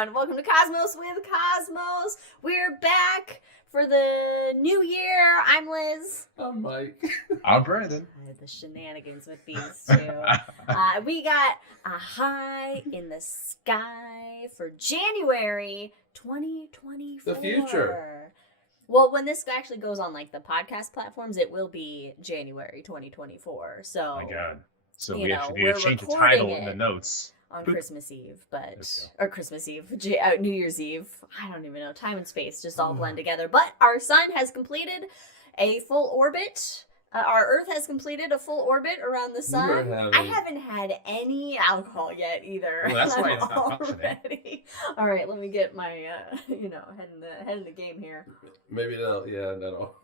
everyone. Welcome to Cosmos with Cosmos. We're back for the new year. I'm Liz. I'm Mike. I'm Brandon. I had the shenanigans with these two. We got a high in the sky for January 2024. The future. Well, when this actually goes on like the podcast platforms, it will be January 2024. So, Oh my God. So you we know, actually we're need to change the recording title in it the notes. on Boop. Christmas Eve, Let's or Christmas Eve, New Year's Eve. I don't even know. Time and space just all blend together. But our sun has completed a full orbit. Our Earth has completed a full orbit around the sun. I haven't had any alcohol yet either. Well, that's why it's not functioning. All right, let me get my head in the game here. Maybe that'll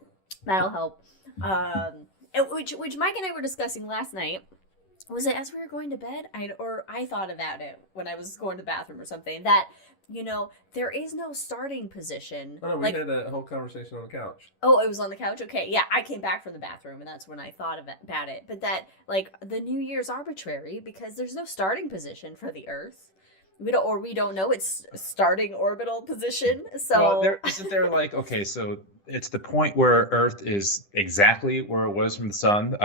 That'll help. Which Mike and I were discussing last night. Was it as we were going to bed? I thought about it when I was going to the bathroom or something, that, there is no starting position. Oh, no, we had that whole conversation on the couch. Oh, it was on the couch? Okay, yeah, I came back from the bathroom, and that's when I thought about it. But that, the New Year's arbitrary, because there's no starting position for the Earth. We don't know its starting orbital position, so... Well, isn't there so it's the point where Earth is exactly where it was from the sun,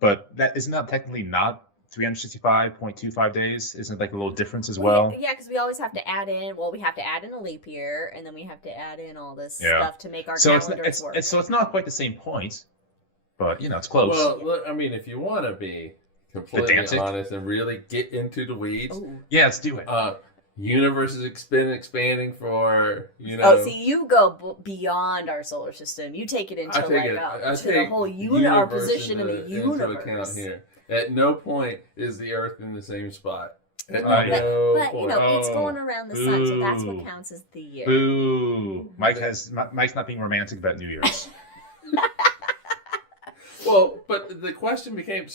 but isn't that technically not 365.25 days? Isn't it a little difference as well? Yeah, because we always have to add in, we have to add in a leap year, and then we have to add in all this stuff to make our calendars work. So it's not quite the same point, but, it's close. Well, look, if you want to be completely honest and really get into the weeds. Ooh. Yeah, let's do it. Universe is expanding for, Oh, see, you go beyond our solar system. You take it into the whole our position in the universe. Into account here. At no point is the Earth in the same spot. At but point. It's going around the sun, so that's what counts as the year. Ooh, Mike's not being romantic about New Year's. Well, but the question became,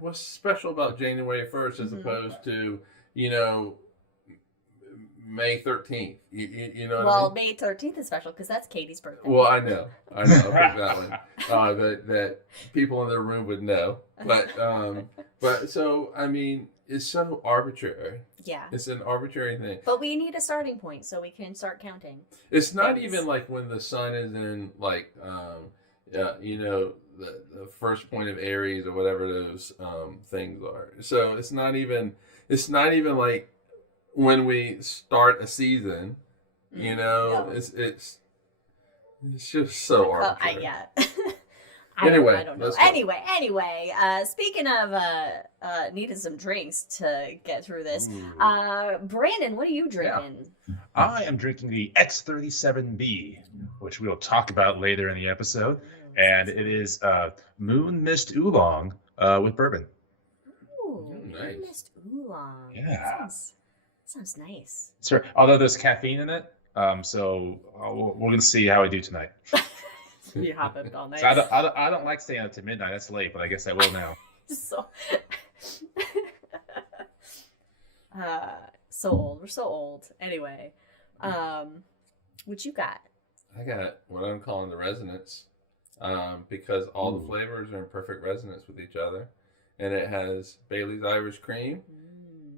what's special about January 1st as opposed to, May 13th? You know what I mean? May 13th is special because that's Katie's birthday. Well, I know. I'll pick that one. That people in the room would know. But it's so arbitrary. Yeah. It's an arbitrary thing. But we need a starting point so we can start counting. It's not even like when the sun is in the first point of Aries or whatever those things are. So it's not even like when we start a season, no. It's just so arbitrary. Anyway, I don't know. Anyway, speaking of needing some drinks to get through this, Brandon, what are you drinking? Yeah. I am drinking the X37B, which we'll talk about later in the episode, and it is Moon Mist Oolong with bourbon. Ooh, nice. Moon Mist Oolong. Yeah. Sounds nice. Sure. Although there's caffeine in it, so we're gonna see how I do tonight. You hop up all night. So I don't like staying up to midnight. That's late, but I guess I will now. So old. We're so old. Anyway, what you got? I got what I'm calling the resonance, because all the flavors are in perfect resonance with each other, and it has Bailey's Irish Cream,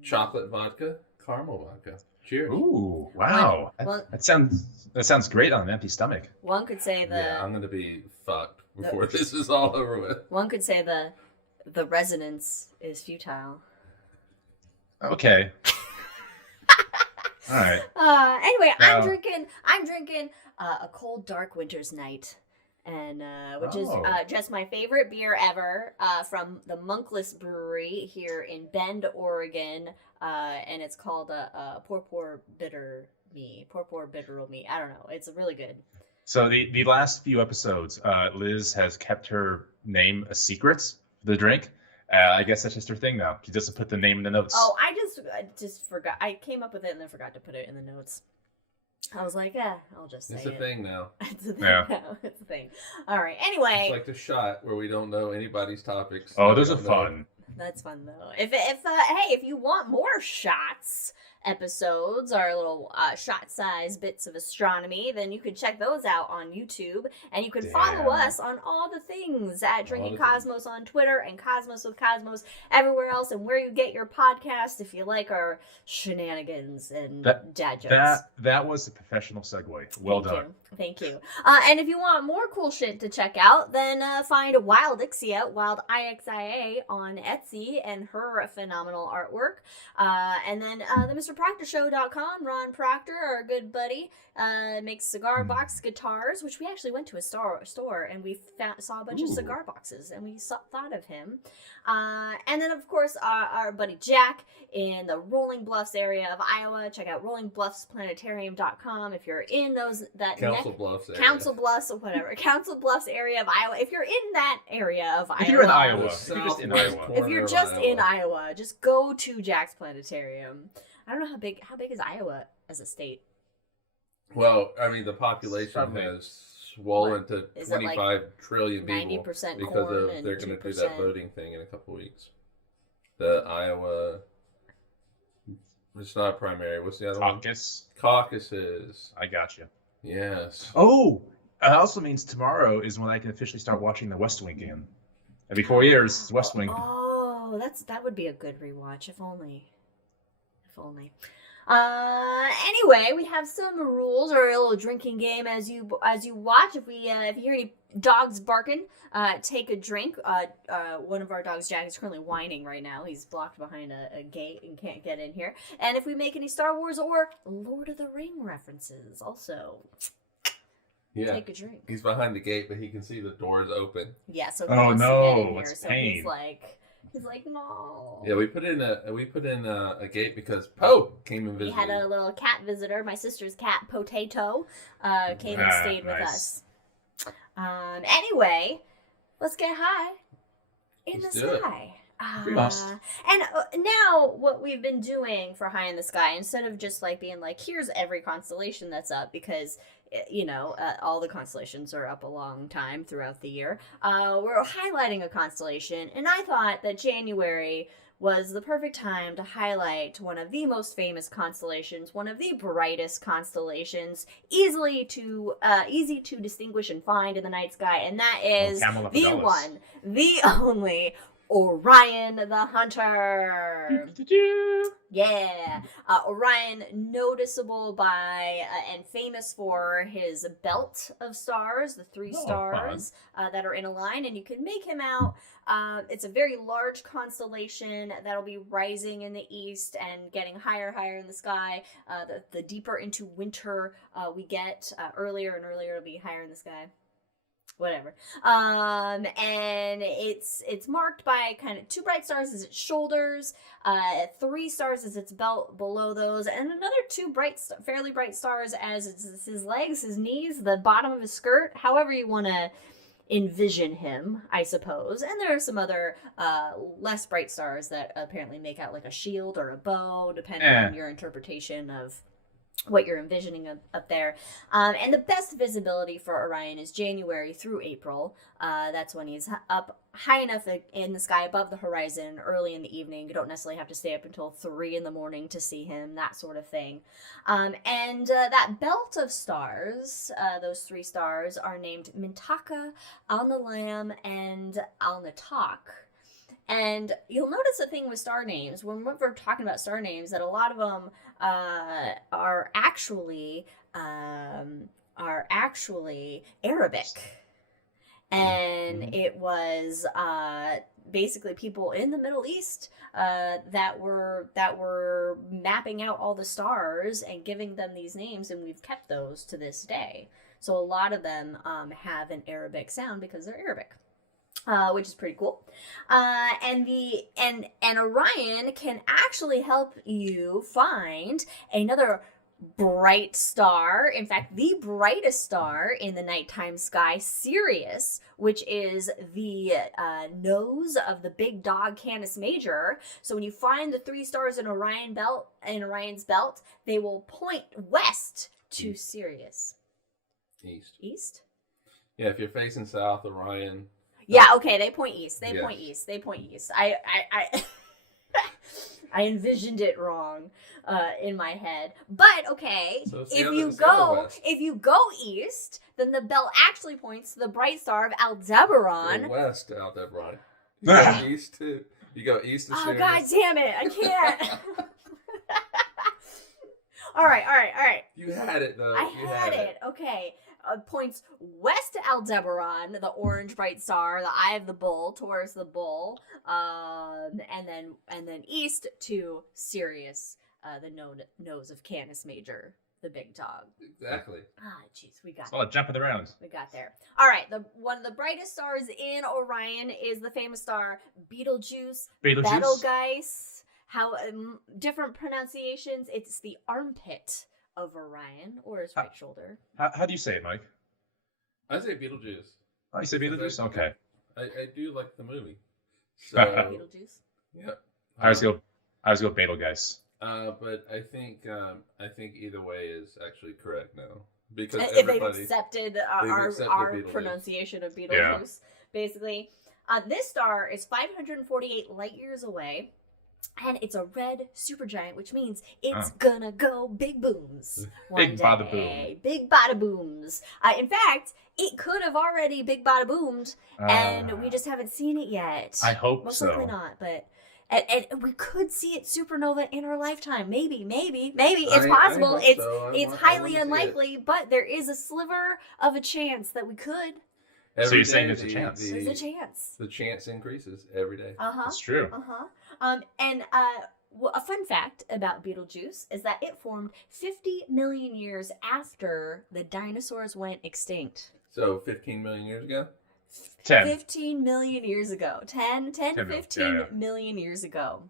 chocolate vodka, caramel vodka. Cheers. Ooh, wow. That sounds great on an empty stomach. One could say I'm going to be fucked before this is all over with. One could say the resonance is futile. Okay. All right. Anyway, I'm drinking a cold, dark winter's night, and which is just my favorite beer ever, from the Monkless Brewery here in Bend, Oregon, and it's called Poor Bitter Me. I don't know. It's really good. So the last few episodes, Liz has kept her name a secret for the drink. I guess that's just her thing now. She doesn't put the name in the notes. Oh, I just forgot. I came up with it and then forgot to put it in the notes. I was like, I'll just say it's a thing now. It's a thing now. It's a thing. All right. Anyway. It's like the shot where we don't know anybody's topics. Oh, those are fun. That's fun though. If you want more shots episodes, our little shot-sized bits of astronomy, then you can check those out on YouTube. And you can follow us on all the things at Drinking Cosmos on Twitter and Cosmos with Cosmos everywhere else, and where you get your podcast if you like our shenanigans and dad jokes. That was a professional segue. Well done. Thank you. And if you want more cool shit to check out, then find Wildixia, Wildixia on Etsy, and her phenomenal artwork. And then the MrProctorShow.com, Ron Proctor, our good buddy, makes cigar box guitars, which we actually went to a store and we saw a bunch of cigar boxes, and we thought of him. And then, of course, our buddy Jack in the Rolling Bluffs area of Iowa. Check out rollingbluffsplanetarium.com if you're in Council Bluffs area of Iowa. If you're in that area of Iowa. If you're in Iowa. If you're just in Iowa. Just go to Jack's Planetarium. I don't know how big is Iowa as a state. Well, I mean, the population has swollen to 25 trillion people because they're going to do that voting thing in a couple weeks. The Iowa, it's not a primary. What's the other one? Caucuses. I got you. Yes. Oh, it also means tomorrow is when I can officially start watching The West Wing again. Every 4 years, West Wing. Oh, that would be a good rewatch, if only. Anyway, we have some rules or a little drinking game as you watch. If you hear any dogs barking, take a drink. One of our dogs, Jack, is currently whining right now. He's blocked behind a gate and can't get in here. And if we make any Star Wars or Lord of the Ring references, also take a drink. He's behind the gate, but he can see the doors open. Yeah, so he wants to get in here. So pain. He's like, no. Yeah, we put in a gate because Poe came and visited. We had a little cat visitor. My sister's cat, Potato, came and stayed with us. Anyway, let's get high in the sky. And now what we've been doing for High in the Sky, instead of just being here's every constellation that's up, because all the constellations are up a long time throughout the year, we're highlighting a constellation, and I thought that January was the perfect time to highlight one of the most famous constellations, one of the brightest constellations, easy to distinguish and find in the night sky, and that is the one, the only Orion the Hunter. Yeah. Orion, noticeable by and famous for his belt of stars, the three stars that are in a line, and you can make him out. It's a very large constellation that'll be rising in the east and getting higher in the sky. The deeper into winter we get, earlier and earlier it'll be higher in the sky. Whatever. And it's marked by kind of 2 bright stars as its shoulders, 3 stars as its belt below those, and another 2 fairly bright stars as his legs, his knees, the bottom of his skirt, however you want to envision him, I suppose. And there are some other less bright stars that apparently make out like a shield or a bow, depending on your interpretation of what you're envisioning up there. And the best visibility for Orion is January through April. That's when he's up high enough in the sky above the horizon early in the evening. You don't necessarily have to stay up until 3 in the morning to see him, that sort of thing. And that belt of stars, those 3 stars, are named Mintaka, Al-Nalam, and Al-Natak. And you'll notice a thing with star names, when we're talking about star names, that a lot of them are actually Arabic. And it was basically people in the Middle East that were mapping out all the stars and giving them these names, and we've kept those to this day. So a lot of them have an Arabic sound because they're Arabic. Which is pretty cool. And Orion can actually help you find another bright star. In fact, the brightest star in the nighttime sky, Sirius, which is the nose of the big dog Canis Major. So when you find the 3 stars in Orion's belt, they will point west to Sirius. East? Yeah, if you're facing south, Orion. Yeah, okay, they point east. They point east. I I envisioned it wrong in my head. But okay, So it's if the you other- it's the other go west. if you go east, then the bell actually points to the bright star of Aldebaran. Go west, Aldebaran. You go east too. You go east of Oh Sirius. god damn it! I can't. All right. You had it though. I You had it. Okay. Points west to Aldebaran, the orange bright star, the eye of the bull, Taurus the bull, and then east to Sirius, the nose of Canis Major, the big dog. Exactly. Ah, jeez, we got It's all jumping around. We got there. All right, one of the brightest stars in Orion is the famous star Betelgeuse. Betelgeuse. How different pronunciations. It's the armpit of Orion, or his right shoulder. How do you say it, Mike? I say Beetlejuice. Oh, you say Beetlejuice? Okay. I do like the movie. So, Beetlejuice. yep. I was go Betelgeuse. But I think either way is actually correct now because If they've everybody. accepted accepted our Beetlejuice. pronunciation of Beetlejuice, basically. This star is 548 light years away, and it's a red supergiant, which means it's gonna go big booms. Big bada boom. Big bada booms. In fact, it could have already big bada boomed, and we just haven't seen it yet. I hope Most so. likely not, but. And we could see it supernova in our lifetime. Maybe. It's possible. I hope It's so. it's I highly wanna see it. unlikely, but there is a sliver of a chance that we could. So you're saying day there's a chance? There's a chance. The chance increases every day. That's true. And a fun fact about Betelgeuse is that it formed 50 million years after the dinosaurs went extinct. So 15 million years ago. 10. 15 million years ago. 10 to 10 15 yeah. million years ago.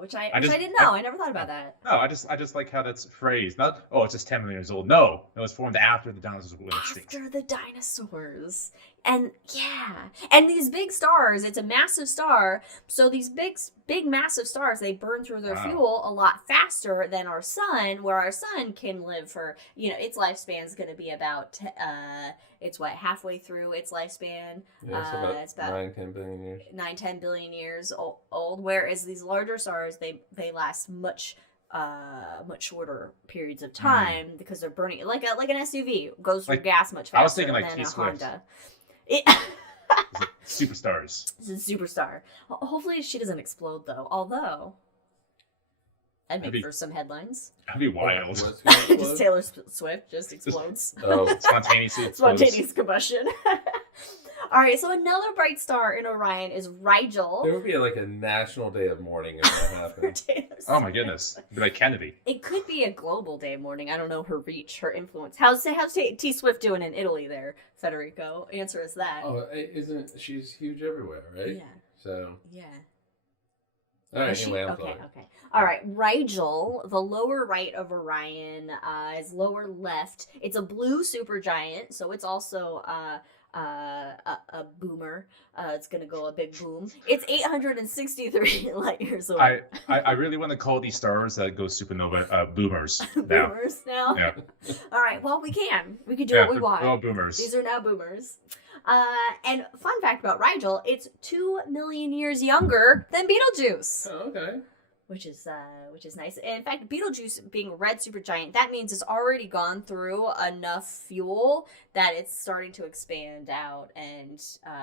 Which I just- didn't know. I never thought about that. No, I just like how that's phrased. Not it's just 10 million years old. No, it was formed after the dinosaurs went extinct. After the dinosaurs. And yeah. And these big stars, it's a massive star. So these big massive stars, they burn through their fuel a lot faster than our sun, where our sun can live for, its lifespan is going to be about, halfway through its lifespan. Yeah, it's about 9-10 billion years. 9-10 billion years old, whereas these larger stars, they last much shorter periods of time because they're burning like an SUV goes through gas much faster I was thinking like than T a Swift. Honda. Superstars. It's a superstar. Hopefully she doesn't explode though. Although that'd make for some headlines. That'd be wild. What's gonna Just explode? Taylor Swift just explodes. Spontaneously explodes. Spontaneous combustion. All right, so another bright star in Orion is Rigel. There would be like a national day of mourning if that happened. Taylor Oh my Swift. goodness. It'd be like Kennedy. It could be a global day of mourning. I don't know her reach, her influence. How's T Swift doing in Italy there, Federico? Answer us that. Oh, isn't she's huge everywhere, right? Yeah. So, Yeah. all right. Is she? Anyway, I'm Okay. sorry. All right. Rigel, the lower right of Orion, is lower left. It's a blue supergiant, so it's also a boomer. It's gonna go a big boom. It's 863 light years away. I really want to call these stars that go supernova boomers now. Boomers now. Yeah. All right. Well, we could do what we they're want. all boomers. These are now boomers. And fun fact about Rigel, it's 2 million years younger than Betelgeuse. Oh, okay. Which is nice. In fact, Betelgeuse being a red supergiant, that means it's already gone through enough fuel that it's starting to expand out, and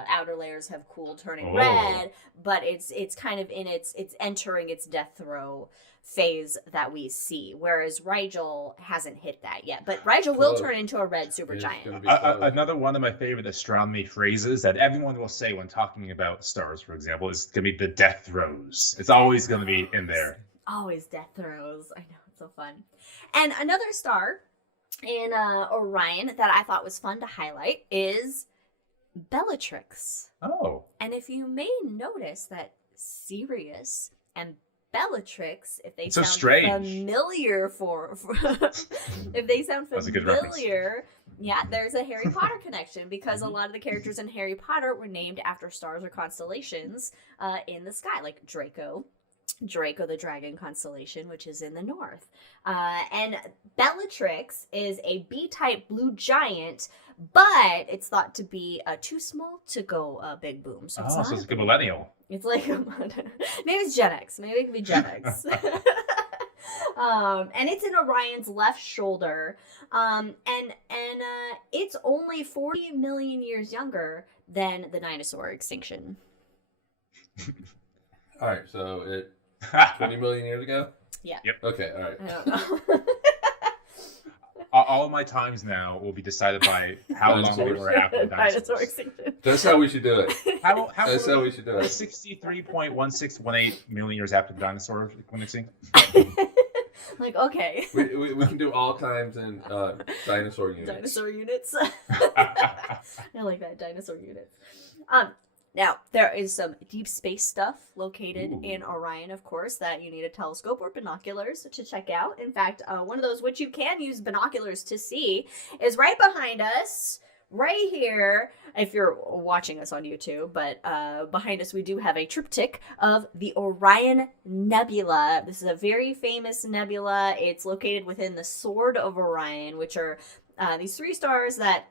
outer layers have cooled, turning red. But it's kind of it's entering its death throe phase that we see, whereas Rigel hasn't hit that yet. But Rigel will turn into a red supergiant. Another one of my favorite astronomy phrases that everyone will say when talking about stars, for example, is going to be the death throes. It's always going to be in there. Always death throes. I know, it's so fun. And another star in Orion that I thought was fun to highlight is Bellatrix. Oh. And if you may notice that Sirius and Bellatrix, if they It's so sound strange. familiar for if they sound That's a good reference. familiar, yeah, there's a Harry Potter connection because a lot of the characters in Harry Potter were named after stars or constellations in the sky, like Draco Draco the Dragon constellation, which is in the north. And Bellatrix is a B-type blue giant, but it's thought to be too small to go big boom. So it's, so it's like a millennial. It's like maybe it's Gen X. Maybe it could be Gen X. And it's in Orion's left shoulder. And it's only 40 million years younger than the dinosaur extinction. All right, so 20 million years ago? Yeah. Yep. Okay, all right. I don't know. All of my times now will be decided by how long we were after the dinosaur dinosaurs. extinction. That's how we should do it. That's how we should do it. 63.1618 million years after the dinosaur went extinct. Like, okay. We can do all times in dinosaur units. Dinosaur units. I like that, dinosaur units. Now, there is some deep space stuff located in Orion, of course, that you need a telescope or binoculars to check out. In fact, one of those which you can use binoculars to see is right behind us, right here, if you're watching us on YouTube. But behind us, we do have a triptych of the Orion Nebula. This is a very famous nebula. It's located within the Sword of Orion, which are these 3 stars that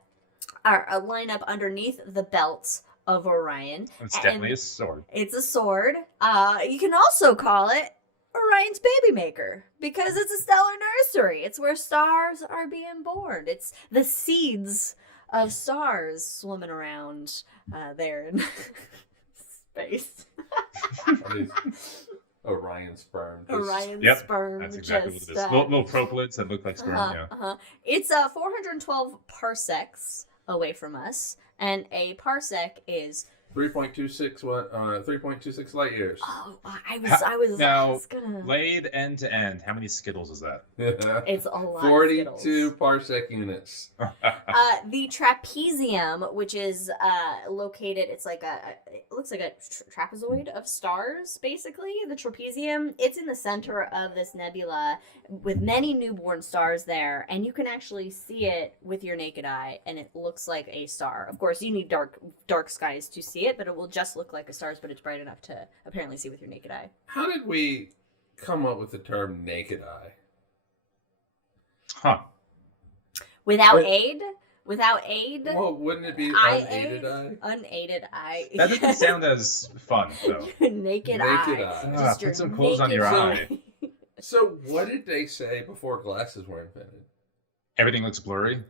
are line up underneath the belt of Orion. It's definitely a sword. It's a sword. You can also call it Orion's baby maker because it's a stellar nursery. It's where stars are being born. It's the seeds of stars swimming around there in space. Orion sperm. Orion sperm. That's exactly what it is. Little propellets that look like sperm. It's 412 parsecs away from us. And a parsec is 3.26 light years. Oh, I was gonna. Laid end to end, how many Skittles is that? It's a lot. 42 parsec units. The trapezium, which is located, it looks like a trapezoid of stars, basically. The trapezium, it's in the center of this nebula with many newborn stars there, and you can actually see it with your naked eye, and it looks like a star. Of course, you need dark skies to see it, but it will just look like a stars, but it's bright enough to apparently see with your naked eye. How did we come up with the term naked eye? Huh. Without aid? Well, wouldn't it be unaided eye? Unaided eye. That doesn't sound as fun, though. Naked eye. Put some clothes on your eye. So what did they say before glasses were invented? Everything looks blurry.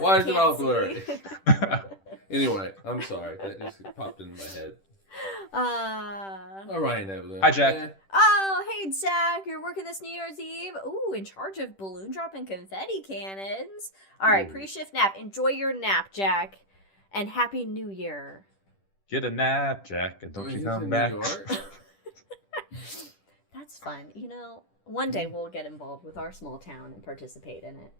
Why is it all blurry? Anyway, I'm sorry. That just popped into my head. Orion Nebula. Hi, Jack. Oh, hey, Jack. You're working this New Year's Eve? Ooh, in charge of balloon drop and confetti cannons. All right, pre-shift nap. Enjoy your nap, Jack. And Happy New Year. Get a nap, Jack, and don't you come back. That's fun. You know, one day we'll get involved with our small town and participate in it.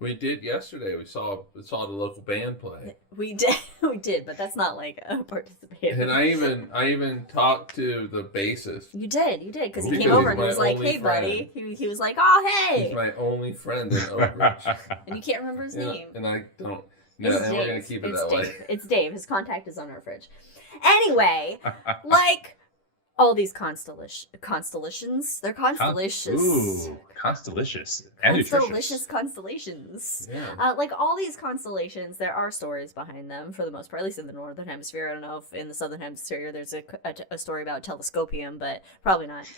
We did yesterday. We saw the local band play. We did, but that's not like a participation. And I even talked to the bassist. You did, because he came over and he was like, "Hey, buddy." He was like, "Oh, hey." He's my only friend in Oak Ridge. And you can't remember his name. And I don't. No, and we're gonna keep it that way. It's Dave. His contact is on our fridge. Anyway, like all these constellations. They're constellations. Ooh, constellicious. Constellicious constellations. Yeah. Like all these constellations, there are stories behind them for the most part, at least in the northern hemisphere. I don't know if in the southern hemisphere there's a story about telescopium, but probably not.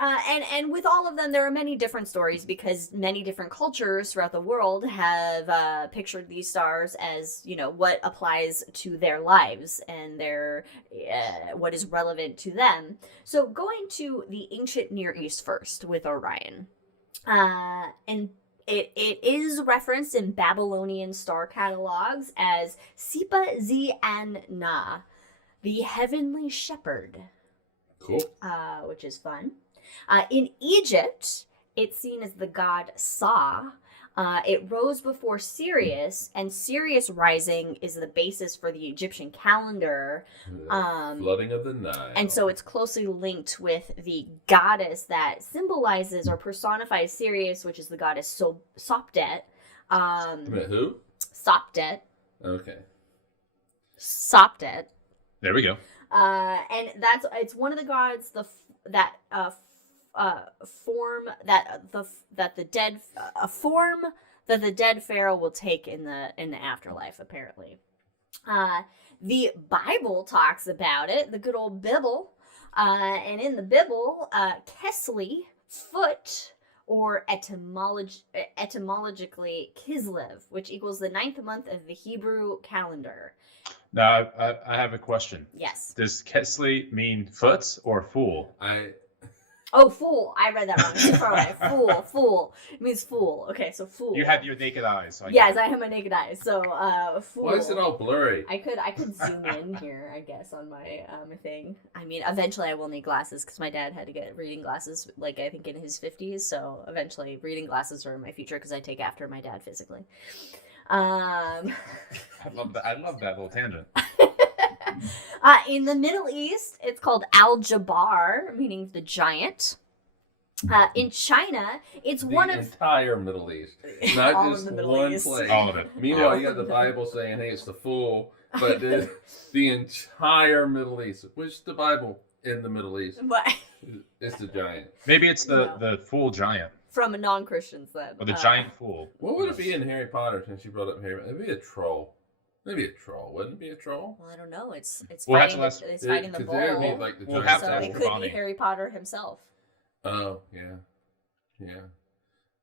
And with all of them, there are many different stories because many different cultures throughout the world have pictured these stars as, you know, what applies to their lives and their what is relevant to them. So going to the ancient Near East first with Orion. And it is referenced in Babylonian star catalogs as Sipa Zi-an Na, the heavenly shepherd. Cool. Which is fun. In Egypt, it's seen as the god Sa. It rose before Sirius, and Sirius rising is the basis for the Egyptian calendar. Flooding of the Nile. And so it's closely linked with the goddess that symbolizes or personifies Sirius, which is the goddess Sopdet. Who? Sopdet. Okay. Sopdet. There we go. And it's one of the gods form that the dead pharaoh will take in the afterlife, apparently. The Bible talks about it, the good old Bible. And in the Bible, Kesli, foot, or etymologically Kislev, which equals the 9th month of the Hebrew calendar. Now, I have a question. Yes. Does Kesli mean foot or fool? Oh, fool. I read that wrong. It's far away. Fool. It means fool. Okay, so fool. You had your naked eyes. So yes, I have my naked eyes. So, fool. Why is it all blurry? I could zoom in here, I guess, on my thing. I mean, eventually I will need glasses because my dad had to get reading glasses, like, I think in his 50s. So, eventually reading glasses are in my future because I take after my dad physically. I love that little tangent. In the Middle East, it's called Al-Jabbar, meaning the giant. In China, it's the one of entire Middle East, not all just of the Middle one East. place. All of it. Meanwhile, you got the Bible saying, "Hey, it's the fool," but the entire Middle East, which the Bible in the Middle East, is the giant. Maybe it's the fool giant. From non-Christians, then. Or the giant fool. What would it be in Harry Potter? Since you brought up Harry, it'd be a troll. Maybe a troll. Wouldn't it be a troll? Well, I don't know. It's We'll have fighting. to ask- It's fighting the 'Cause bull. there'd be, like, the We'll giant have to So ask it bull. could Bonnie. be Harry Potter himself. Oh yeah.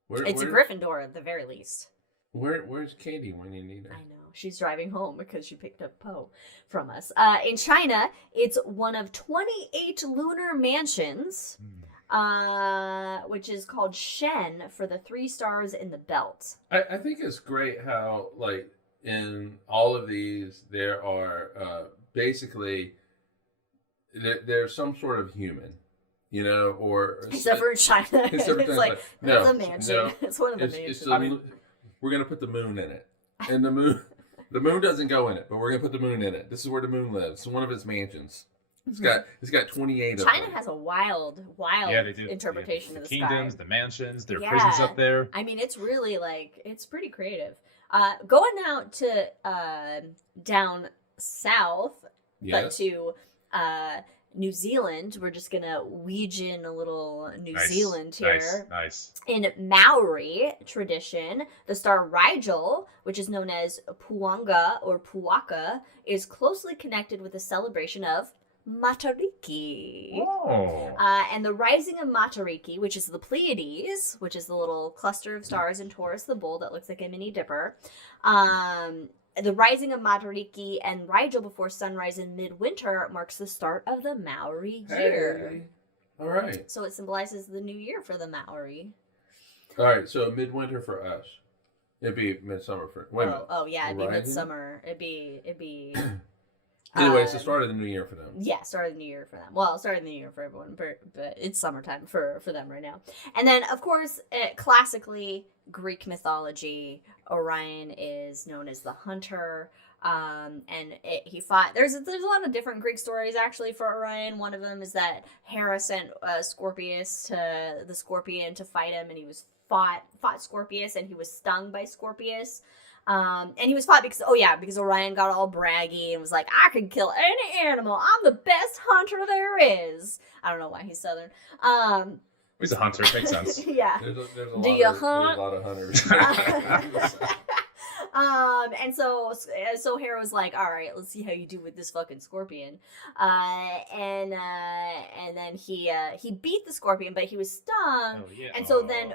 It's a Gryffindor at the very least. Where's Katie when you need her? I know. She's driving home because she picked up Poe from us. In China, it's one of 28 lunar mansions, which is called Shen for the 3 stars in the belt. I think it's great how, like, in all of these, there are basically there's some sort of human, or Except for in China. Except for It's China, like, no, it's a mansion. no. It's one of the mansions. We're gonna put the moon in it, and the moon doesn't go in it, but we're gonna put the moon in it. This is where the moon lives. It's one of its mansions. It's got 28 of them. China has a wild they do. interpretation the of the kingdoms, sky. the mansions, their prisons up there. I mean, it's really it's pretty creative. Going out to down south, but Yes. to New Zealand, we're just gonna weege in a little New Zealand here. Nice. In Maori tradition, the star Rigel, which is known as Puanga or Puaka, is closely connected with the celebration of Matariki. Oh. And the rising of Matariki, which is the Pleiades, which is the little cluster of stars in Taurus, the bull that looks like a mini dipper. The rising of Matariki and Rigel before sunrise in midwinter marks the start of the Maori year. Hey. All right. So it symbolizes the new year for the Maori. All right. So midwinter for us, it'd be midsummer for. Wait a minute. Oh yeah, it'd be Rising? midsummer. It'd be. Anyway, it's the start of the new year for them. Yeah, start of the new year for them. Well, start of the new year for everyone, but it's summertime for them right now. And then, of course, classically, Greek mythology, Orion is known as the hunter. And he fought. There's a lot of different Greek stories actually for Orion. One of them is that Hera sent Scorpius to the Scorpion to fight him, and he was fought Scorpius, and he was stung by Scorpius. And he was fought because Orion got all braggy and was like, I can kill any animal. I'm the best hunter there is. I don't know why he's Southern. He's a hunter. Makes sense. Yeah. There's a Do lot you of, hunt? There's a lot of hunters. And so Hera was like, all right, let's see how you do with this fucking scorpion. And then he beat the scorpion, but he was stung. Oh, yeah. And so then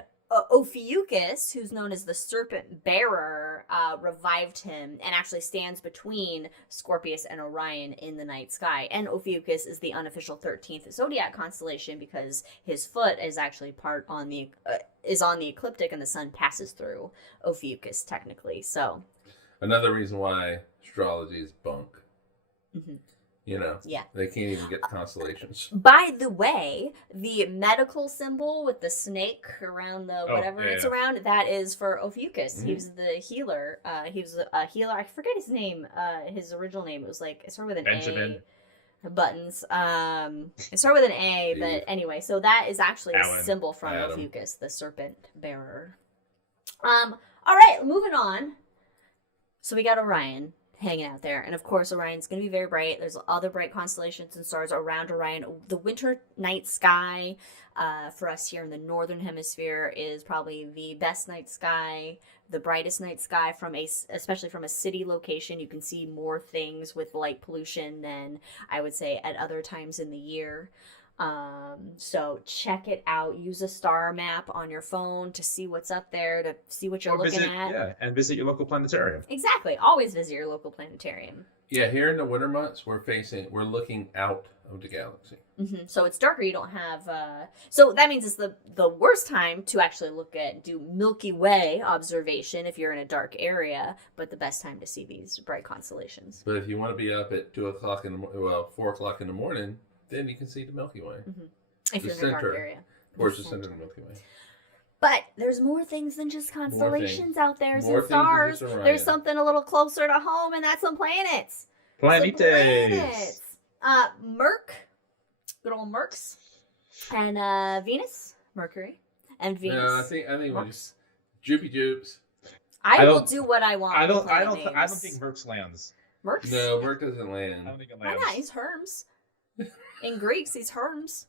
Ophiuchus, who's known as the serpent bearer, revived him and actually stands between Scorpius and Orion in the night sky. And Ophiuchus is the unofficial 13th zodiac constellation because his foot is actually on the ecliptic and the sun passes through Ophiuchus technically. So Another reason why astrology is bunk. Mm-hmm. Yeah. They can't even get constellations. By the way, the medical symbol with the snake around the it's around, that is for Ophiuchus. Mm-hmm. He was the healer. He was a healer. I forget his name. His original name. It was it started with an Benjamin. A. Buttons. It started with an A, but anyway, so that is actually Alan. a symbol from Adam. Ophiuchus, the serpent bearer. All right, moving on. So we got Orion. hanging out there. And of course, Orion's going to be very bright. There's other bright constellations and stars around Orion. The winter night sky for us here in the northern hemisphere is probably the best night sky, the brightest night sky especially from a city location. You can see more things with light pollution than I would say at other times in the year. So check it out. Use a star map on your phone to see what's up there, to see what you're looking at. Yeah, and visit your local planetarium. Exactly. Always visit your local planetarium. Yeah, here in the winter months, we're looking out of the galaxy. Mm-hmm. So it's darker. You don't have. So that means it's the worst time to actually do Milky Way observation if you're in a dark area, but the best time to see these bright constellations. But if you want to be up at 4 o'clock in the morning, then you can see the Milky Way. Mm-hmm. If you're in a dark area. Towards the center of the Milky Way. But there's more things than just constellations out there and stars. There's something a little closer to home, and that's some planets. Planetes. Good old Mercs, and Venus, Mercury, and Venus. No, I think we're just Joopy Joops. I will do what I want. I don't think Mercs lands. Mercs? No, Merc doesn't land. I don't think it Why lands. not? He's Hermes. In Greeks, he's Hermes.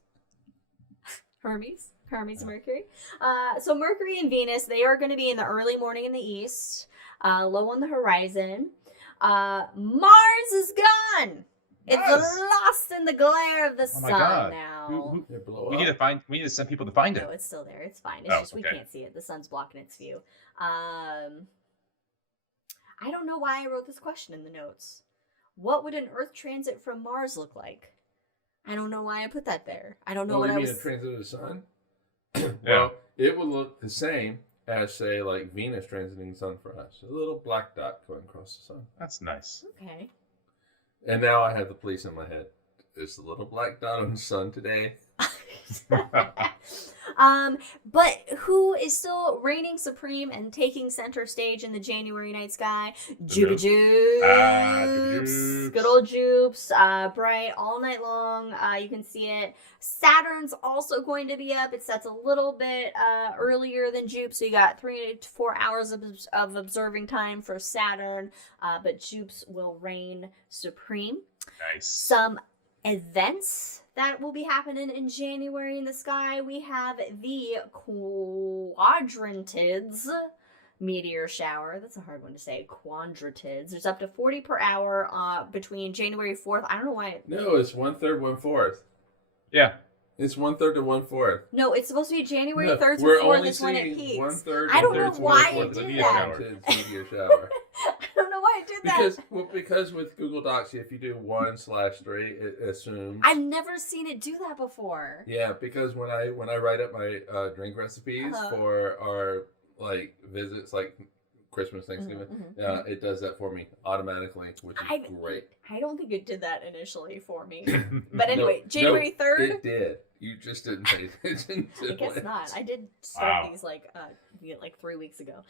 Hermes Mercury. So Mercury and Venus, they are going to be in the early morning in the east, low on the horizon. Mars is gone. It's lost in the glare of the sun now. We need to send people to find it. No, it's still there. It's fine. It's just we can't see it. The sun's blocking its view. I don't know why I wrote this question in the notes. What would an Earth transit from Mars look like? I don't know why I put that there. I don't know what I was... You mean a transit of the sun? Yeah. Well, it would look the same as, say, like Venus transiting the sun for us. A little black dot going across the sun. That's nice. Okay. And now I have the police in my head. There's a little black dot on the sun today. But who is still reigning supreme and taking center stage in the January night sky? Jupiter Jupes. Good old Jupes. Bright all night long. You can see it. Saturn's also going to be up. It sets a little bit earlier than Jupiter, so you got 3 to 4 hours of observing time for Saturn. But Jupiter will reign supreme. Nice. Some events that will be happening in January in the sky. We have the Quadrantids meteor shower. That's a hard one to say. Quadratids. There's up to 40 per hour between January 4th. I don't know why. No, it's 1/3, 1/4. Yeah. It's 1/3 to 1/4. No, it's supposed to be January 3rd to we're 4th only is when it seeing peaks. 1/3. I don't know why it did that. Meteor shower. I don't know why it did that. Because with Google Docs, if you do 1/3, it assumes. I've never seen it do that before. Yeah, because when I write up my drink recipes for our visits, like Christmas, Thanksgiving, it does that for me automatically, which is great. I don't think it did that initially for me. But anyway, January 3rd. It did. You just didn't pay attention to I guess it. not. I did start these 3 weeks ago.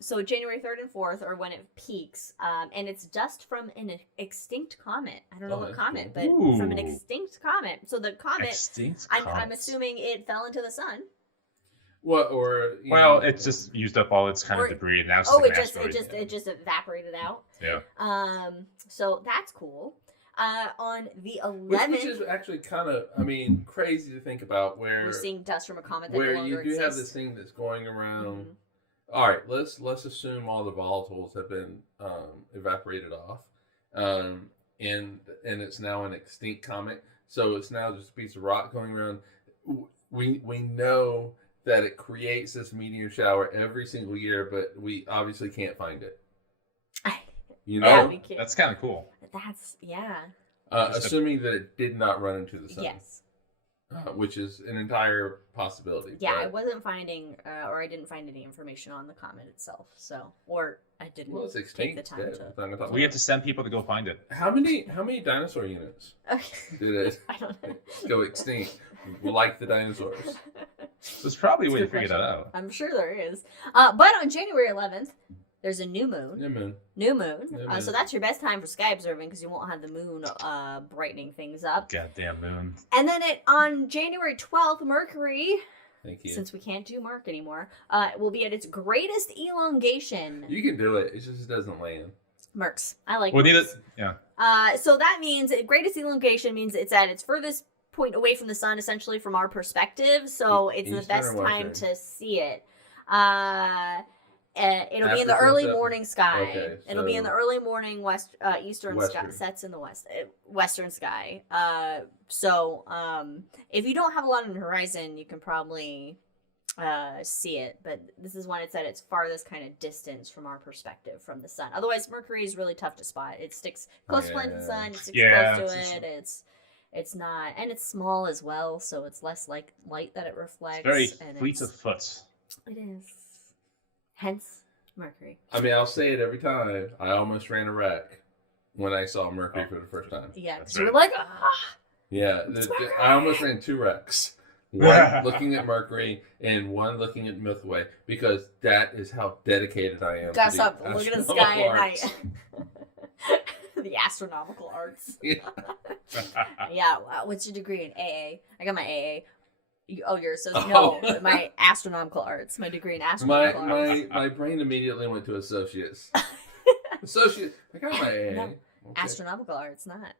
So January 3rd and 4th are when it peaks. And it's dust from an extinct comet. I don't know what comet, but from an extinct comet. So the comet, I'm assuming it fell into the sun. What or it just used up all its kind of debris, and now it's it just evaporated out. Yeah. So that's cool. On the 11th, which is actually kind of crazy to think about, where we're seeing dust from a comet that where no longer you do exists. have this thing that's going around. All right, let's assume all the volatiles have been evaporated off, and it's now an extinct comet. So it's now just a piece of rock going around. We know that it creates this meteor shower every single year, but we obviously can't find it. That's kind of cool. That's assuming that it did not run into the sun. Yes. Which is an entire possibility. Yeah, I wasn't finding, or I didn't find any information on the comet itself. or I didn't take the time to. We have to send people to go find it. How many dinosaur units did it I don't know. go extinct? Like the dinosaurs. There's probably a way to figure that out. I'm sure there is. But on January 11th, there's a new moon. New moon. So that's your best time for sky observing because you won't have the moon brightening things up. Goddamn moon. And then on January 12th, Mercury, thank you, since we can't do Mark anymore, will be at its greatest elongation. You can do it. It just doesn't land. Mercs. I like Well, Mercs. yeah. So that means greatest elongation means it's at its furthest point away from the sun, essentially from our perspective. So it's the best time to see it. It'll be in the early morning sky. Okay, so it'll be in the early morning eastern sky. Sets in the western sky. So if you don't have a lot on the horizon, you can probably see it. But this is when it's at its farthest kind of distance from our perspective from the sun. Otherwise, Mercury is really tough to spot. It sticks close to the sun. It sticks close to it. It's not, and it's small as well, so it's less like light that it reflects. It's very fleet of foot. It is. Hence, Mercury. I mean, I'll say it every time. I almost ran a wreck when I saw Mercury for the first time. Yeah, because you were like, ah. Yeah, I almost ran 2 wrecks. One looking at Mercury and one looking at Milky Way, because that is how dedicated I am. Gotta stop looking at the sky at night. The astronomical arts. Yeah. Yeah. What's your degree in AA? I got my AA. No, my astronomical arts. My degree in astronomical arts. My brain immediately went to associates. Associates. I got my AA. No, okay. Astronomical arts, not.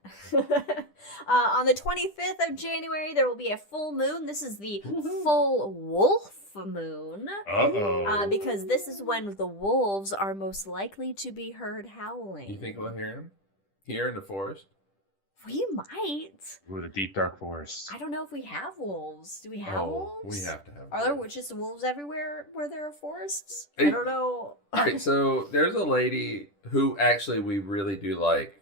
On the 25th of January, there will be a full moon. This is the full wolf moon. Because this is when the wolves are most likely to be heard howling. You think we'll hear him? Here in the forest? We might. Ooh, the deep dark forest. I don't know if we have wolves. Do we have wolves? We have to have Are there just wolves everywhere where there are forests? I don't know. Alright, so there's a lady who actually we really do like.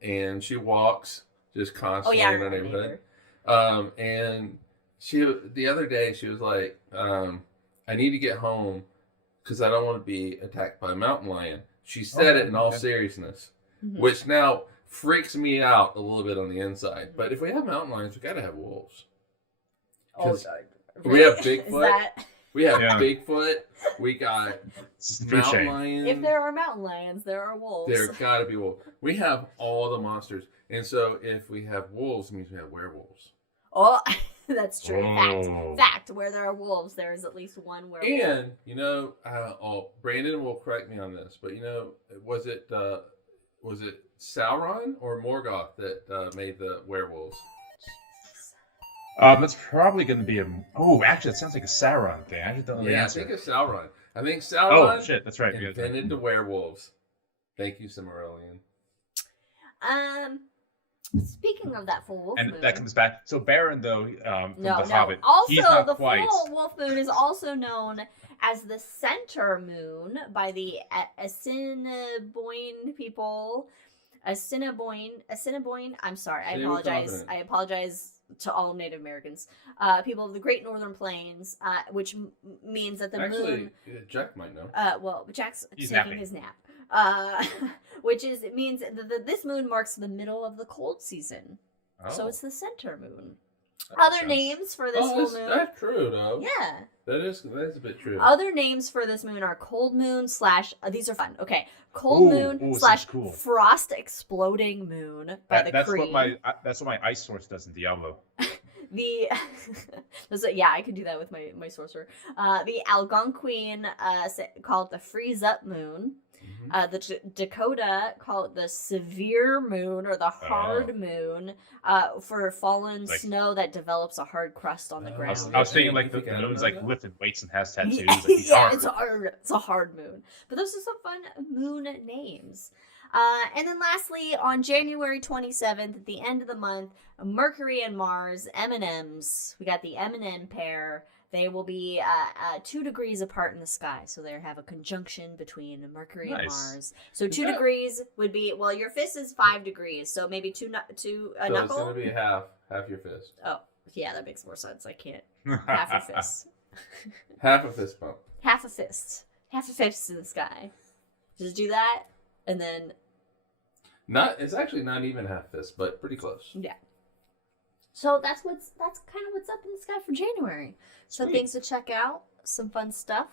And she walks just constantly in the neighborhood. And the other day she was like, I need to get home because I don't want to be attacked by a mountain lion. She said it in all seriousness, which now freaks me out a little bit on the inside. But if we have mountain lions, we got to have wolves. Really? We have Bigfoot. We have Bigfoot. We got mountain lions. If there are mountain lions, there are wolves. There got to be wolves. We have all the monsters. And so if we have wolves, it means we have werewolves. Oh, that's true. Fact. Where there are wolves, there is at least one werewolf. And, Brandon will correct me on this, but, was it Sauron or Morgoth that made the werewolves? That's probably going to be actually, that sounds like a Sauron thing. I just don't know the answer. I think it's Sauron. I think Sauron Oh, shit, that's right. invented the werewolves. Thank you, Silmarillion. Speaking of that full wolf moon. And that comes back. So Baron, though, from The Hobbit, also, he's not the quite. full wolf moon is also known as the center moon by the Assiniboine people. Assiniboine. I'm sorry. I apologize. I apologize to all Native Americans. People of the Great Northern Plains, which means that the moon. Jack might know. Well, Jack's taking napping. his nap. It means that this moon marks the middle of the cold season. Oh. So it's the center moon. Other names for this full moon. That's true, though. Yeah. That is a bit true. Other names for this moon are cold moon / these are fun. Okay. Cold moon / cool. frost exploding moon by the Cree. That's what my ice source does in Diablo. I could do that with my sorcerer. The Algonquin call it the freeze up moon. The Dakota call it the severe moon or the hard moon for fallen snow that develops a hard crust on the ground. I was thinking like the moon's like lifting weights and has tattoos. It's hard. It's a hard moon. But those are some fun moon names. And then lastly, on January 27th, at the end of the month, Mercury and Mars, M&Ms. We got the M&M pair. They will be 2 degrees apart in the sky. So they have a conjunction between Mercury and Mars. So 2 degrees would be, well, your fist is 5 degrees. So maybe two knuckle. So it's going to be half your fist. Oh, yeah, that makes more sense. I can't. Half a fist. Half a fist bump. Half a fist. Half a fist in the sky. Just do that, and then... It's actually not even half fist, but pretty close. Yeah. So that's kind of what's up in the sky for January. Some things to check out, some fun stuff.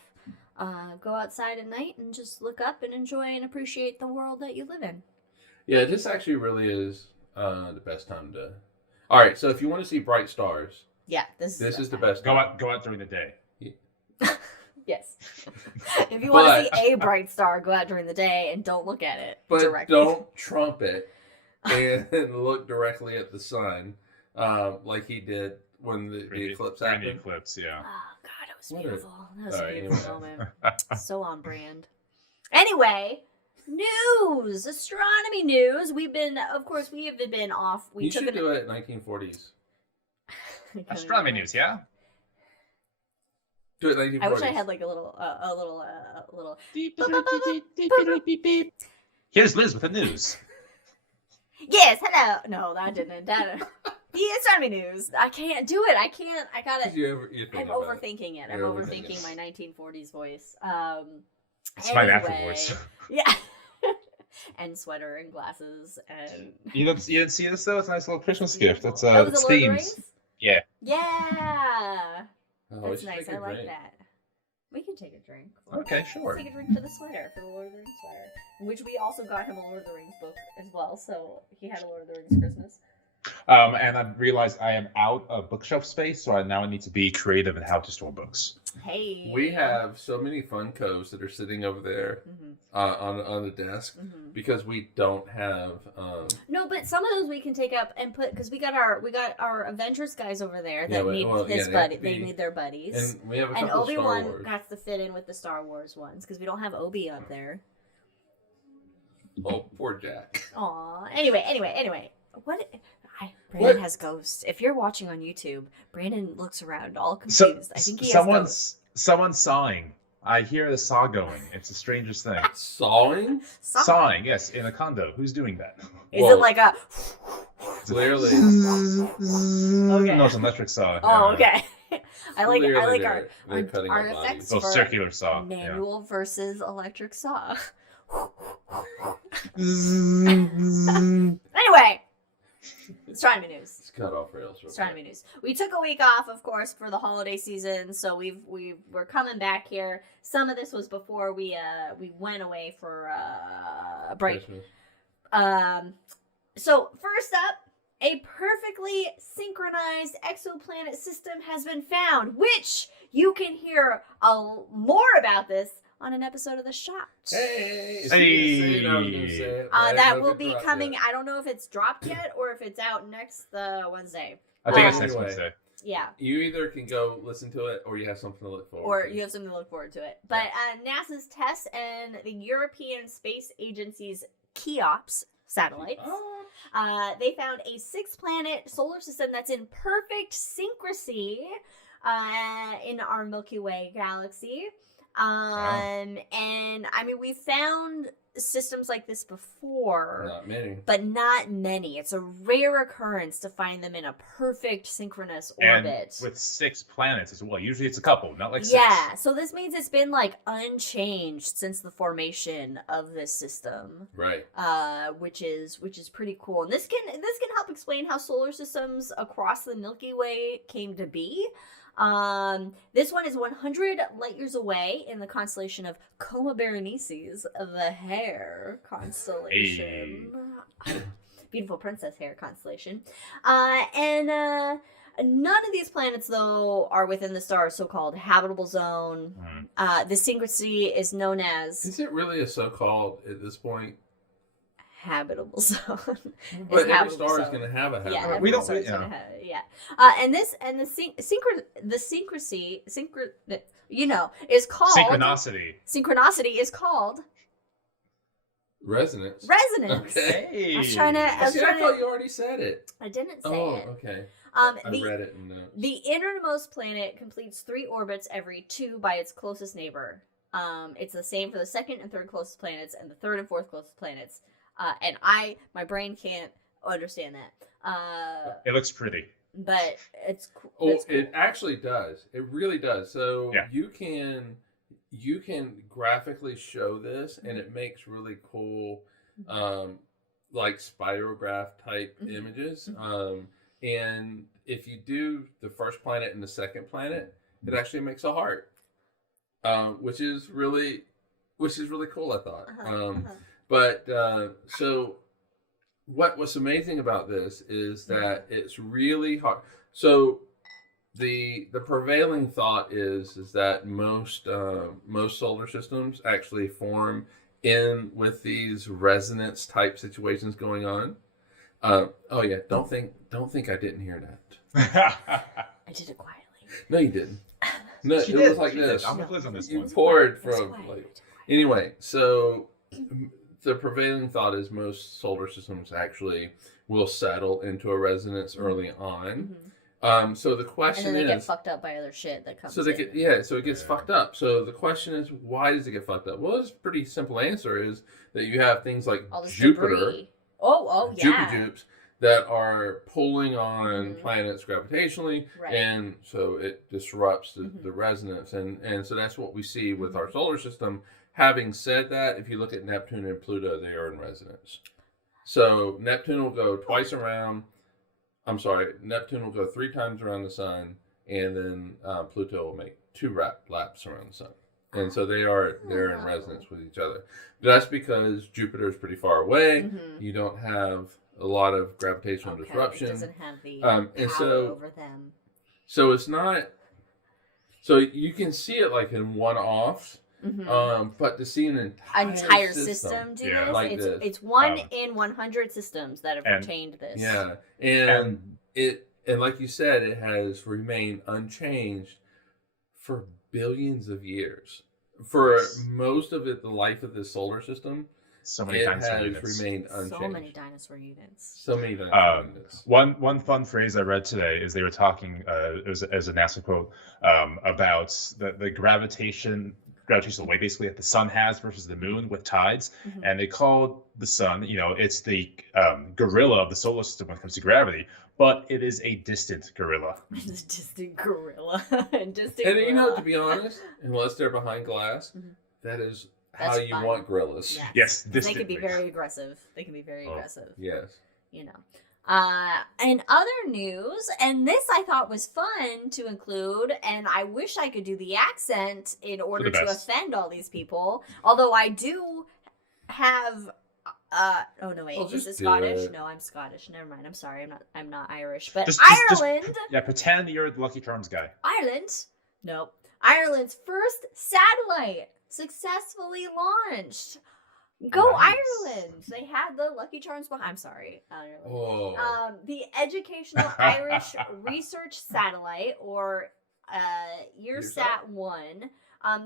Go outside at night and just look up and enjoy and appreciate the world that you live in. Yeah, this actually really is the best time to... All right, so if you want to see bright stars... Yeah, this is the best time. Go out during the day. Yeah. Yes. If you want to see a bright star, go out during the day and don't look at it directly. Don't trump it and look directly at the sun like he did when the eclipse happened. The eclipse, yeah. Oh, God, it was beautiful. That was a beautiful moment. So on brand. Anyway, news! Astronomy news. We have been off. You should do it 1940s. Astronomy news, yeah? Do it 1940s. I wish I had like a little. Here's Liz with the news. Yes, hello. No, that didn't. The astronomy news. I can't do it. I gotta. I'm overthinking it. I'm overthinking my 1940s voice. It's my natural voice. Yeah. And sweater and glasses and. You didn't see this though? It's a nice little Christmas gift. It's it's themes. Yeah. Yeah. Oh, that's nice. I like that. We can take a drink. Okay, sure. Let's take a drink for the sweater, for the Lord of the Rings sweater. Which we also got him a Lord of the Rings book as well, so he had a Lord of the Rings Christmas. And I realized I am out of bookshelf space, so I need to be creative in how to store books. Hey. We have so many Funkos that are sitting over there on the desk because we don't have. No, but some of those we can take up and put because we got our Avengers guys over there that They need their buddies, and we have a couple of Obi-Wan Star Wars. got to fit in with the Star Wars ones because we don't have Obi up there. Oh, poor Jack. Aw. Anyway. Brandon has ghosts. If you're watching on YouTube, Brandon looks around all confused. I think he has ghosts. Someone's sawing. I hear the saw going. It's the strangest thing. Sawing? Sawing, yes, in a condo. Who's doing that? Is it like a... Clearly. Okay. No, it's an electric saw. Oh, okay. I like our effects for circular saw. Manual versus electric saw. Anyway. Astronomy news. It's cut off rails. Astronomy news. We took a week off, of course, for the holiday season, so we're coming back here. Some of this was before we went away for a break. So first up, a perfectly synchronized exoplanet system has been found, which you can hear more about this on an episode of The Shot. That will be coming. I don't know if it's dropped yet or if it's out next Wednesday. I think it's next Wednesday. Yeah. You either can go listen to it or you have something to look forward to. You have something to look forward to it. But NASA's TESS and the European Space Agency's Cheops satellites, they found a 6-planet solar system that's in perfect synchrony in our Milky Way galaxy. And I mean, we found systems like this before. Not many. But not many. It's a rare occurrence to find them in a perfect synchronous orbit. And with 6 planets as well. Usually it's a couple, not like 6. Yeah, so this means it's been like unchanged since the formation of this system. Right. Which is pretty cool. And this can help explain how solar systems across the Milky Way came to be. This one is 100 light years away in the constellation of Coma Berenices, the Hare constellation. Hey. Beautiful princess Hare constellation. And none of these planets, though, are within the star's so-called habitable zone. The synchrony is known as... Is it really a so-called at this point? Habitable zone. But every star is going to have a habitable zone. We don't. And the synchrony, is called synchronicity. Synchronicity is called resonance. Okay. Hey. I thought you already said it. I didn't say it. Oh, okay. I read it in notes. The innermost planet completes 3 orbits every 2 by its closest neighbor. It's the same for the second and third closest planets and the third and fourth closest planets. And my brain can't understand that. It looks pretty. But it's cool. Oh, it actually does. It really does. So you can graphically show this, and it makes really cool, like spirograph type images. And if you do the first planet and the second planet, it actually makes a heart, which is really cool. I thought. But so what's amazing about this is that it's really hard. So the prevailing thought is that most solar systems actually form in with these resonance type situations going on. Oh yeah, don't think I didn't hear that. I did it quietly. No, you didn't. No, it was like this. I'm with Liz on this You one. poured from anyway. So the prevailing thought is most solar systems actually will settle into a resonance early on. So the question and then they is, get fucked up by other shit that comes. so they get so it gets fucked up. So the question is, why does it get fucked up? Well, it's a pretty simple answer is that you have things like all this Jupiter, debris. Oh yeah, Jupiter that are pulling on planets gravitationally, and so it disrupts the resonance, and so that's what we see with our solar system. Having said that, if you look at Neptune and Pluto, they are in resonance. So Neptune will go twice around. I'm sorry, Neptune will go 3 times around the sun, and then Pluto will make 2 laps around the sun. And so they're in resonance with each other. That's because Jupiter is pretty far away. You don't have a lot of gravitational disruption. It doesn't have the and power over them. So it's not. So you can see it like in one-offs. But to see an entire system do this, like it's 1 in 100 systems that have retained this. Yeah, and like you said, it has remained unchanged for billions of years. For most of it, the life of this solar system, so many it has remained unchanged. So many dinosaur units. So many dinosaur units. One fun phrase I read today is they were talking as a NASA quote about the gravitational weight basically that the sun has versus the moon with tides, and they called the sun, it's the gorilla of the solar system when it comes to gravity, but it is a distant gorilla. It's a distant gorilla. And to be honest, unless they're behind glass, that is how you want gorillas. Yes, they can be very aggressive. Aggressive. Yes. In other news, and this I thought was fun to include, and I wish I could do the accent in order to offend all these people. Although I do have, oh no wait, is it Scottish? No, I'm Scottish. Never mind. I'm sorry. I'm not Irish. But Ireland. Pretend you're the Lucky Charms guy. Ireland's first satellite successfully launched. Go nice. Ireland! They had the Lucky Charms behind. I'm sorry, Ireland. The Educational Irish Research Satellite, or EarSat-1.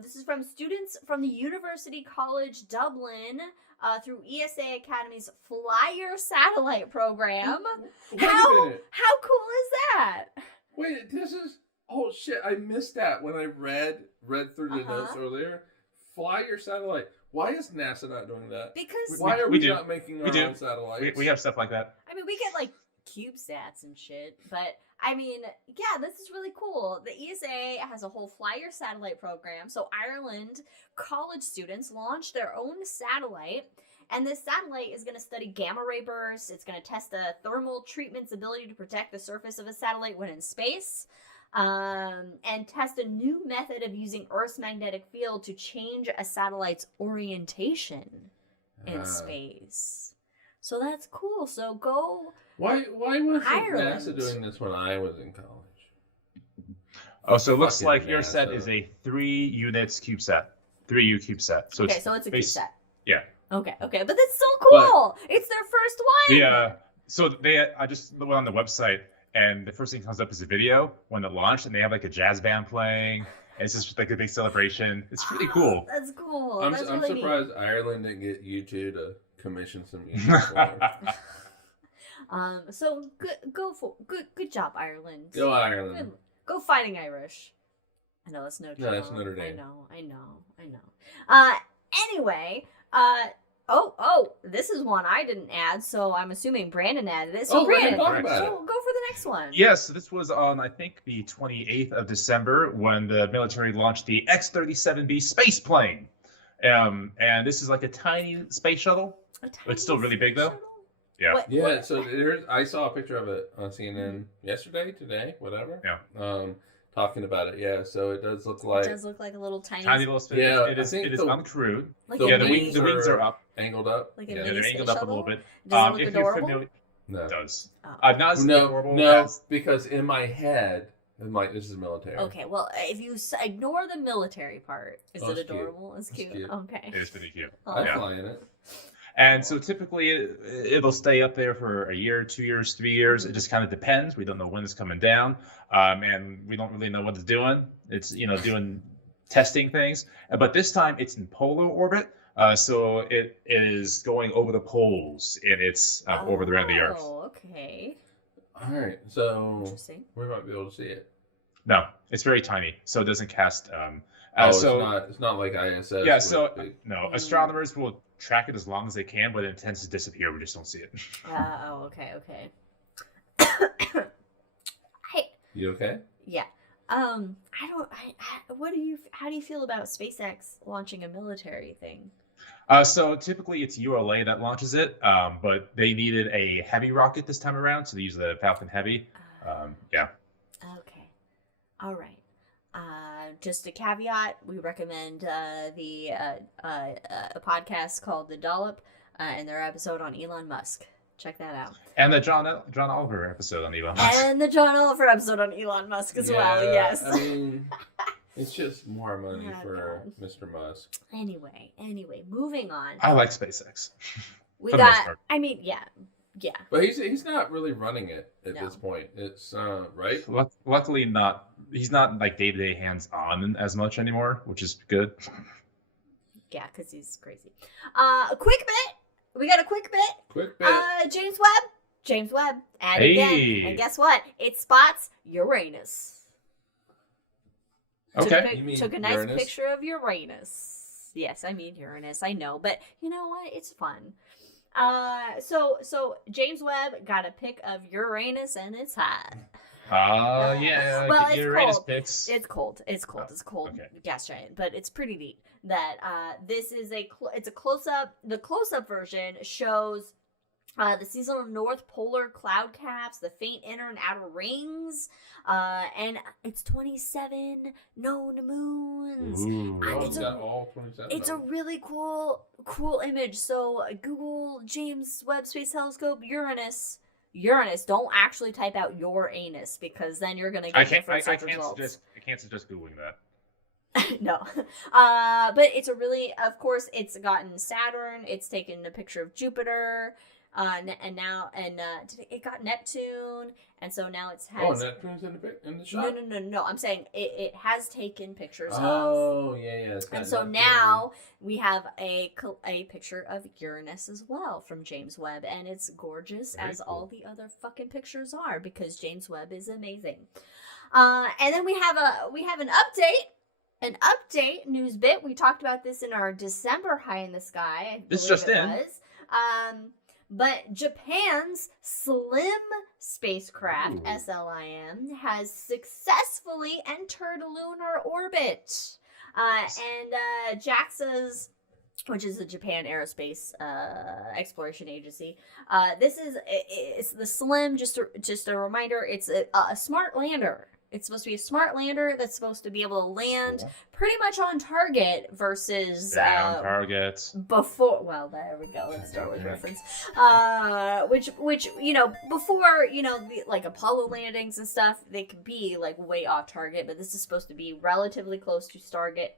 This is from students from the University College Dublin through ESA Academy's Flyer Satellite program. How cool is that? Wait, this is shit! I missed that when I read through the notes earlier. Flyer Satellite. Why is NASA not doing that? Because why are we not making our own satellites? We have stuff like that. I mean, we get like CubeSats and shit, but I mean, yeah, this is really cool. The ESA has a whole Flyer satellite program. So Ireland college students launched their own satellite, and this satellite is going to study gamma ray bursts. It's going to test the thermal treatment's ability to protect the surface of a satellite when in space. And test a new method of using Earth's magnetic field to change a satellite's orientation in space. So that's cool. So go. Why wasn't NASA doing this when I was in college? Oh, so it looks like your set is a 3 units CubeSat, 3U CubeSat. So so it's a CubeSat. Yeah. Okay, but that's so cool. It's their first one. Yeah. So I just went on the website. And the first thing that comes up is a video when it launched, and they have like a jazz band playing. And it's just like a big celebration. It's pretty cool. That's cool. I'm really surprised neat. Ireland didn't get you two to commission some music for them. So good job, Ireland. Go Ireland. Go Fighting Irish. I know that's Notre Dame. No, that's Notre Dame. I know. Anyway, this is one I didn't add, so I'm assuming Brandon added it. So Brandon, go for the next one. Yes, this was on, I think, the 28th of December when the military launched the X-37B space plane. And this is like a tiny space shuttle. It's still really big, though. Yeah. So I saw a picture of it on CNN yesterday, today, whatever. Yeah. Talking about it, yeah. So it does look like a little tiny little space. Yeah, it is uncrewed. The wings are up, angled up. Like they're angled up a little bit. Does it look adorable? No. It does. Not as adorable. No, because in my head, I'm like, this is military. Okay, well, if you ignore the military part, is it it's cute. adorable? It's cute. Okay. It is pretty cute. I Yeah. fly in it. And so typically it'll stay up there for a year, 2 years, 3 years. It just kind of depends. We don't know when it's coming down, and we don't really know what it's doing. It's doing testing things, but this time it's in polar orbit. So it is going over the poles in its orbit around the Earth. Oh, okay. All right, so Interesting. we might be able to see it. No, it's very tiny, so it doesn't cast. It's not like ISS. Yeah, so no, astronomers will track it as long as they can, but it tends to disappear. We just don't see it. Okay. You okay? Yeah. How do you feel about SpaceX launching a military thing? So typically it's ULA that launches it, but they needed a heavy rocket this time around, so they use the Falcon Heavy. Yeah. Okay. All right. Just a caveat: we recommend a podcast called The Dollop, and their episode on Elon Musk. Check that out. And the John Oliver episode on Elon Musk. And the John Oliver episode on Elon Musk as well. Yes. I mean, it's just more money for God. Mr. Musk. Anyway, moving on. I like SpaceX. We for the most got. part. I mean, yeah. But he's not really running it at No. this point. It's right. Luckily, not. He's not like day-to-day hands-on as much anymore, which is good. Yeah, because he's crazy. A quick bit. We got a quick bit. Quick bit. James Webb. And again. And guess what? It spots Uranus. Okay. Took a nice Uranus? picture of Uranus. Yes, I mean Uranus. I know, but you know what? It's fun. So James Webb got a pic of Uranus, and it's hot. Yeah. Well, it's Uranus cold. pics. It's cold. It's cold Okay. gas giant, but it's pretty neat that this is it's a close up. The close up version shows the seasonal north polar cloud caps, the faint inner and outer rings, and it's 27 known moons. Ooh. It's got all 27. It's a really cool image. So Google James Webb Space Telescope Uranus. Don't actually type out your anus, because then you're gonna get different search results. I can't suggest googling that. No. But it's a really, of course, it's gotten Saturn. It's taken a picture of Jupiter. And now it got Neptune, and so now it's has. Oh, Neptune's in the shot. No. I'm saying it has taken pictures of. Oh, yeah. And so now we have a picture of Uranus as well from James Webb, and it's gorgeous Very as cool. all the other fucking pictures are, because James Webb is amazing. And then we have an update news bit. We talked about this in our December High in the Sky. I This believe just it in. was. But Japan's SLIM spacecraft, Ooh. SLIM, has successfully entered lunar orbit. And JAXA's, which is the Japan Aerospace Exploration Agency, it's the SLIM. Just a reminder, it's a smart lander. It's supposed to be a smart lander that's supposed to be able to land pretty much on target versus Down targets. before. Well, there we go. That's Star Wars reference. Which before like Apollo landings and stuff, they could be like way off target, but this is supposed to be relatively close to target.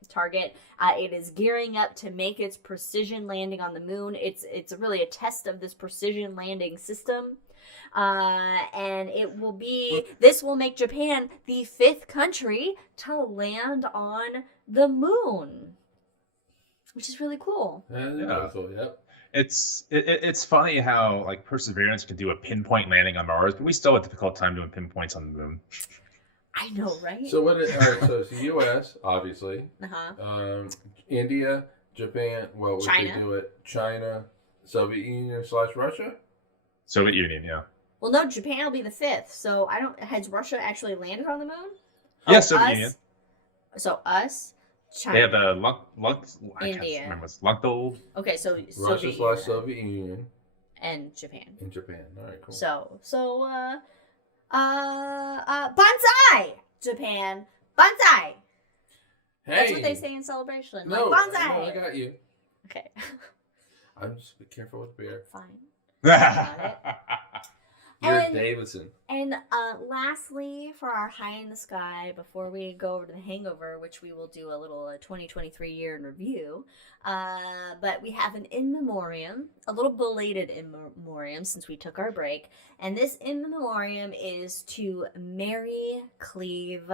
It is gearing up to make its precision landing on the moon. It's really a test of this precision landing system. And this will make Japan the 5th country to land on the moon, which is really cool. Yeah. So, yep. It's funny how like Perseverance can do a pinpoint landing on Mars, but we still have a difficult time doing pinpoints on the moon. I know, right? So all right, so it's the U.S. obviously, India, Japan. Well, would China. they do it? China, Soviet Union / Russia. Soviet Union, yeah. Well, no, Japan will be the 5th. So has Russia actually landed on the moon? Yeah, Soviet Union. So us, China. They have the I India. can't remember. It's Lugdol. Okay, so Russia Soviet / Soviet Union and Japan. and Japan. All right, cool. So Banzai, Japan, Banzai. Hey, That's what they say in Celebration. No, like, Banzai. no, I got you. Okay, I'm just be careful with beer. fine. You're And- Davidson. And lastly, for our high in the sky, before we go over to the hangover, which we will do a little 2023 year in review, but we have an in memoriam, a little belated in memoriam since we took our break. And this in memoriam is to Mary Cleave.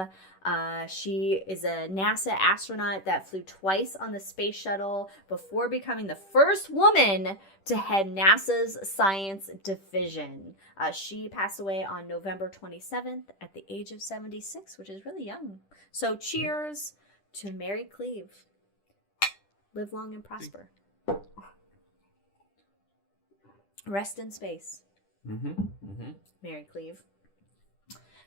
She is a NASA astronaut that flew twice on the space shuttle before becoming the first woman to head NASA's science division. She passed away on November 27th at the age of 76, which is really young. So cheers to Mary Cleave. Live long and prosper. Rest in space. Mary Cleave.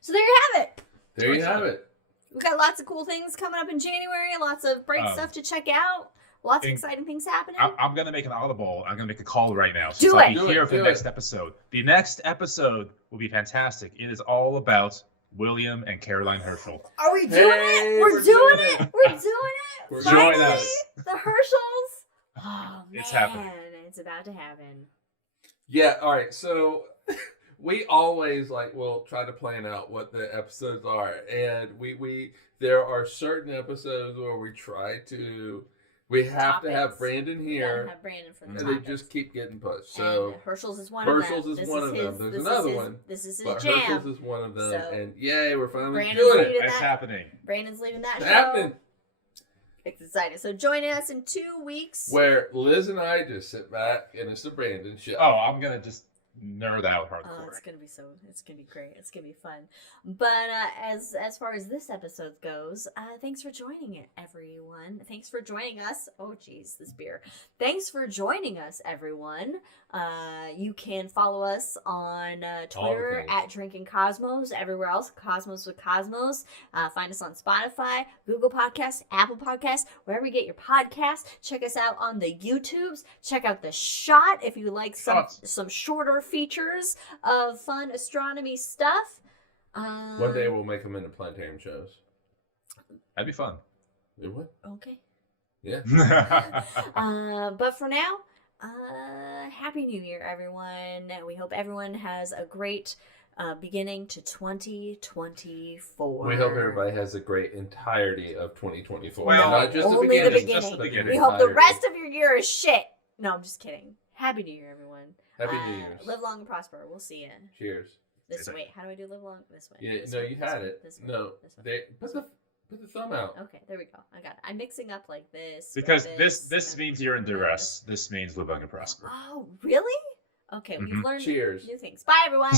So there you have it. There you have it. We've got lots of cool things coming up in January. Lots of bright stuff to check out. Lots of exciting things happening. I'm going to make an audible. I'm going to make a call right now. Do so it. I'll be here for the next episode. The next episode will be fantastic. It is all about William and Caroline Herschel. Are we doing it? We're doing it. We're doing it. Join us. The Herschels. Oh, man. It's happening. It's about to happen. Yeah, all right. So we always will try to plan out what the episodes are. And we there are certain episodes where we try to... We have to have Brandon here, have Brandon for the and topics. they just keep getting pushed. So and Herschel's is one of them. Herschel's is one of them. There's another one. This is his but jam. Herschel's is one of them, So, and yay, we're finally Brandon's doing leading it. It's happening. Brandon's leading that It's show. happening. It's exciting. So join us in 2 weeks. Where Liz and I just sit back and it's the Brandon show. Oh, I'm going to just nerd out hardcore. Oh, it's gonna be great. It's gonna be fun. But as far as this episode goes, thanks for joining it, everyone. Thanks for joining us. Oh, geez, this beer. Thanks for joining us, everyone. You can follow us on Twitter at Drinking Cosmos. Everywhere else, Cosmos with Cosmos. Find us on Spotify, Google Podcasts, Apple Podcasts, wherever you get your podcasts. Check us out on the YouTubes. Check out the Shot if you like some shorter features of fun astronomy stuff. One day we'll make them into Planetarium shows. That'd be fun. It would. Okay. Yeah. But for now, Happy New Year, everyone. We hope everyone has a great beginning to 2024. We hope everybody has a great entirety of 2024. Well, not just only the beginning. Just the beginning. We hope the rest of your year is shit. No, I'm just kidding. Happy New Year, everyone. Happy New Year's. Live long and prosper. We'll see you. Cheers. This way. How do I do live long? This way. Yeah, This no, way, you this had way, it. this way, No, this way. put the thumb out. Okay, there we go. I got it. I'm mixing up like this. Because with this means you're in duress. This means live long and prosper. Oh, really? Okay, we've learned Cheers. new things. Bye, everyone.